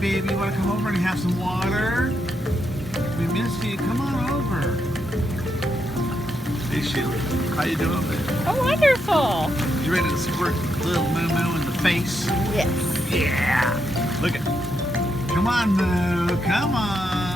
baby. You want to come over and have some water? We miss you. Come on over. Hey, Sheila. How you doing, baby? Oh, wonderful. You ready to squirt little Moo Moo in the face? Yes. Yeah. Look at. Come on, Moo. Come on.